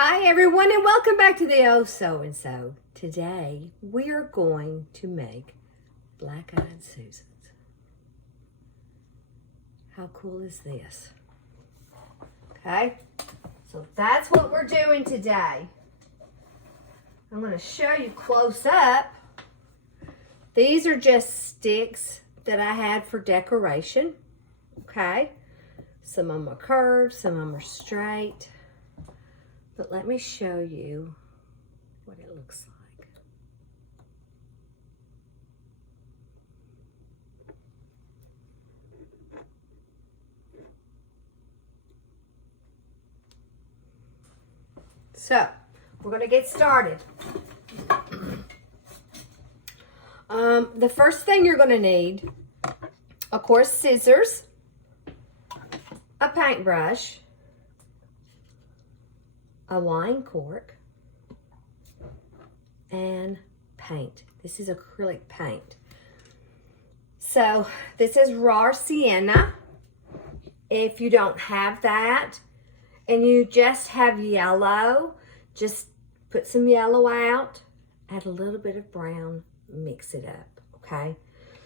Hi everyone and welcome back to the Oh So and So. Today we are going to make black-eyed Susans. How cool is this? Okay, so that's what we're doing today. I'm going to show you close up. These are just sticks that I had for decoration. Okay, some of them are curved, some of them are straight. But let me show you what it looks like. So, we're going to get started. The first thing you're going to need, of course, scissors, a paintbrush, a wine cork, and paint. This is acrylic paint. So this is raw sienna. If you don't have that and you just have yellow, just put some yellow out, add a little bit of brown, mix it up, okay?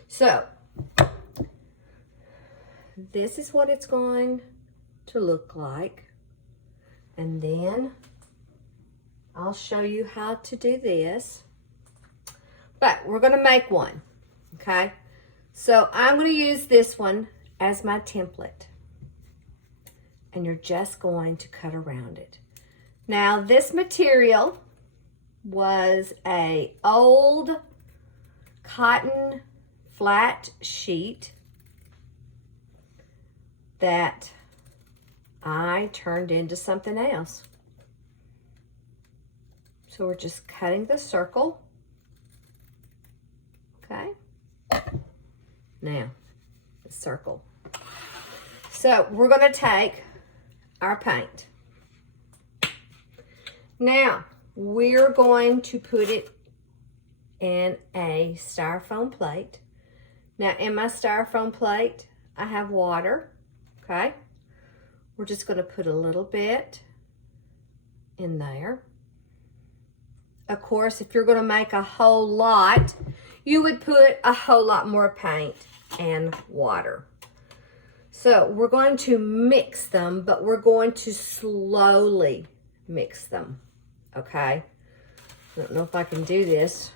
So this is what it's going to look like. And then I'll show you how to do this. But we're going to make one, okay? So I'm going to use this one as my template. And you're just going to cut around it. Now this material was a old cotton flat sheet that I turned into something else. So we're just cutting the circle. Okay. Now, the circle. So we're going to take our paint. Now, we're going to put it in a styrofoam plate. Now, in my styrofoam plate, I have water. Okay. We're just going to put a little bit in there. Of course, if you're going to make a whole lot, you would put a whole lot more paint and water. So we're going to mix them, but we're going to slowly mix them. Okay? I don't know if I can do this,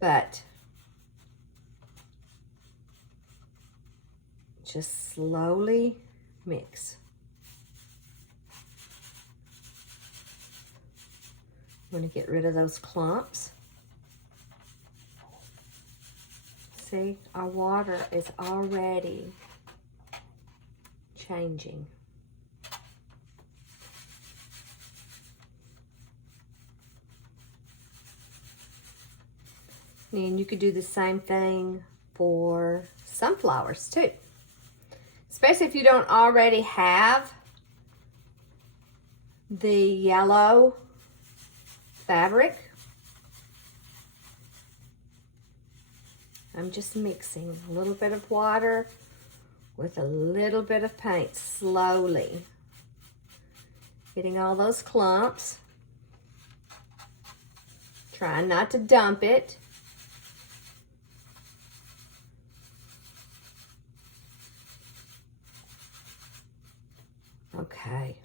but just slowly mix. I'm going to get rid of those clumps. See, our water is already changing. And you could do the same thing for sunflowers too. Especially if you don't already have the yellow fabric. I'm just mixing a little bit of water with a little bit of paint slowly. Getting all those clumps. Trying not to dump it. Okay.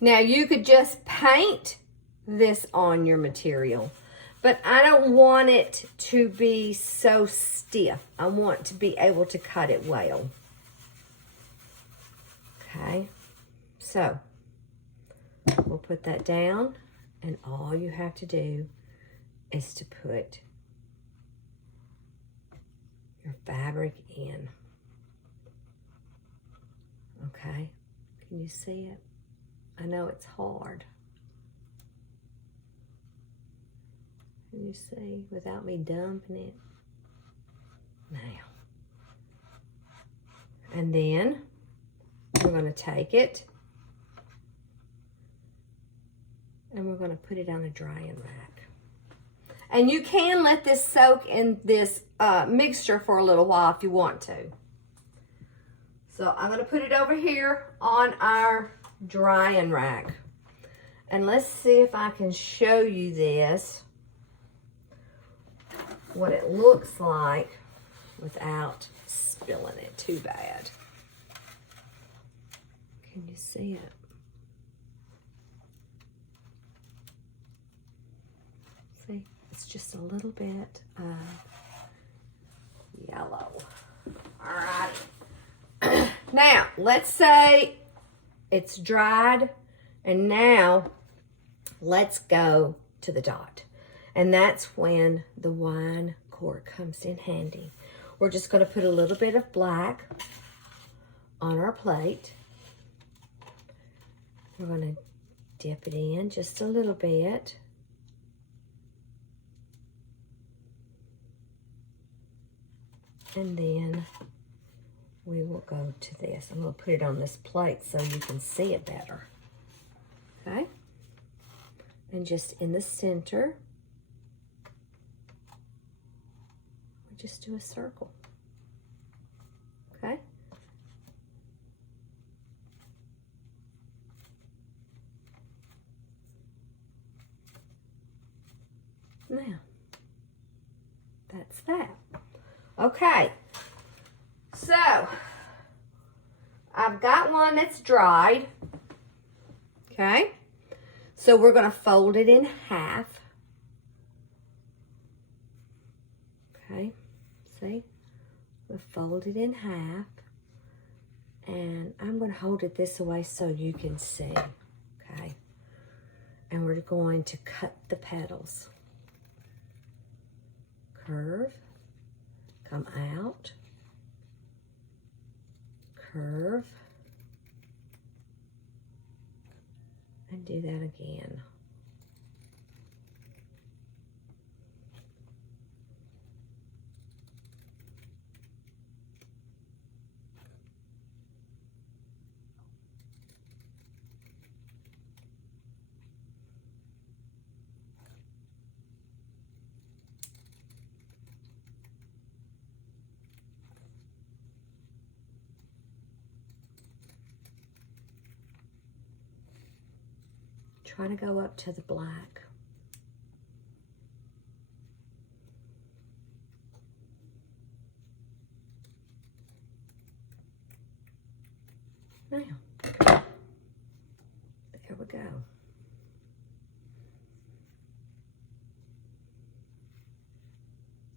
Now you could just paint this on your material, but I don't want it to be so stiff. I want to be able to cut it well. Okay, so we'll put that down, and all you have to do is to put your fabric in. Okay, can you see it? I know it's hard. Can you see without me dumping it? Now. And then we're going to take it and we're going to put it on a drying rack. And you can let this soak in this mixture for a little while if you want to. So I'm going to put it over here on our drying rack. And let's see if I can show you this, what it looks like without spilling it too bad. Can you see it? See, it's just a little bit of yellow. All right. Now, let's say it's dried, and now let's go to the dot. And that's when the wine cork comes in handy. We're just going to put a little bit of black on our plate. We're going to dip it in just a little bit. And then we will go to this. I'm going to put it on this plate so you can see it better. Okay? And just in the center, we just do a circle. Okay? Now, that's that. Okay, so I've got one that's dried. Okay, so we're going to fold it in half. Okay, see, we'll fold it in half, and I'm going to hold it this way so you can see. Okay, and we're going to cut the petals. Curve, come out, curve, and do that again. Try to go up to the black. Now, there we go.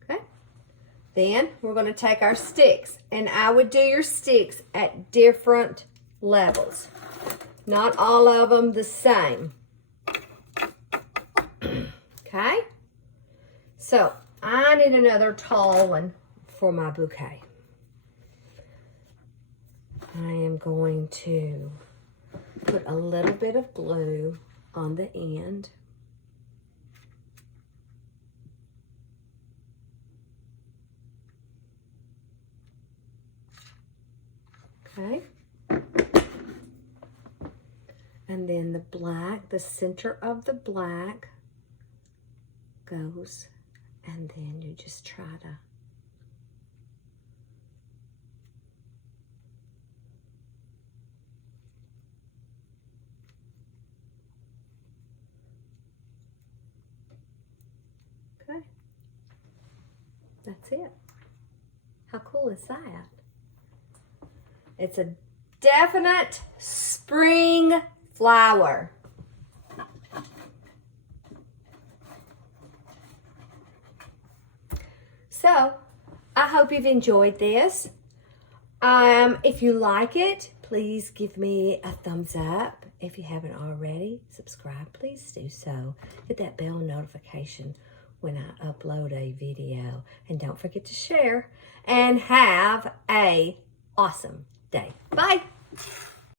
Okay. Then we're going to take our sticks, and I would do your sticks at different levels. Not all of them the same. Okay? So, I need another tall one for my bouquet. I am going to put a little bit of glue on the end. Okay? And then the black, the center of the black goes, and then you just try to okay, that's it. How cool is that? It's a definite spring flower. So, I hope you've enjoyed this. If you like it, please give me a thumbs up. If you haven't already, subscribe, please do so. Hit that bell notification when I upload a video. And don't forget to share. And have an awesome day. Bye.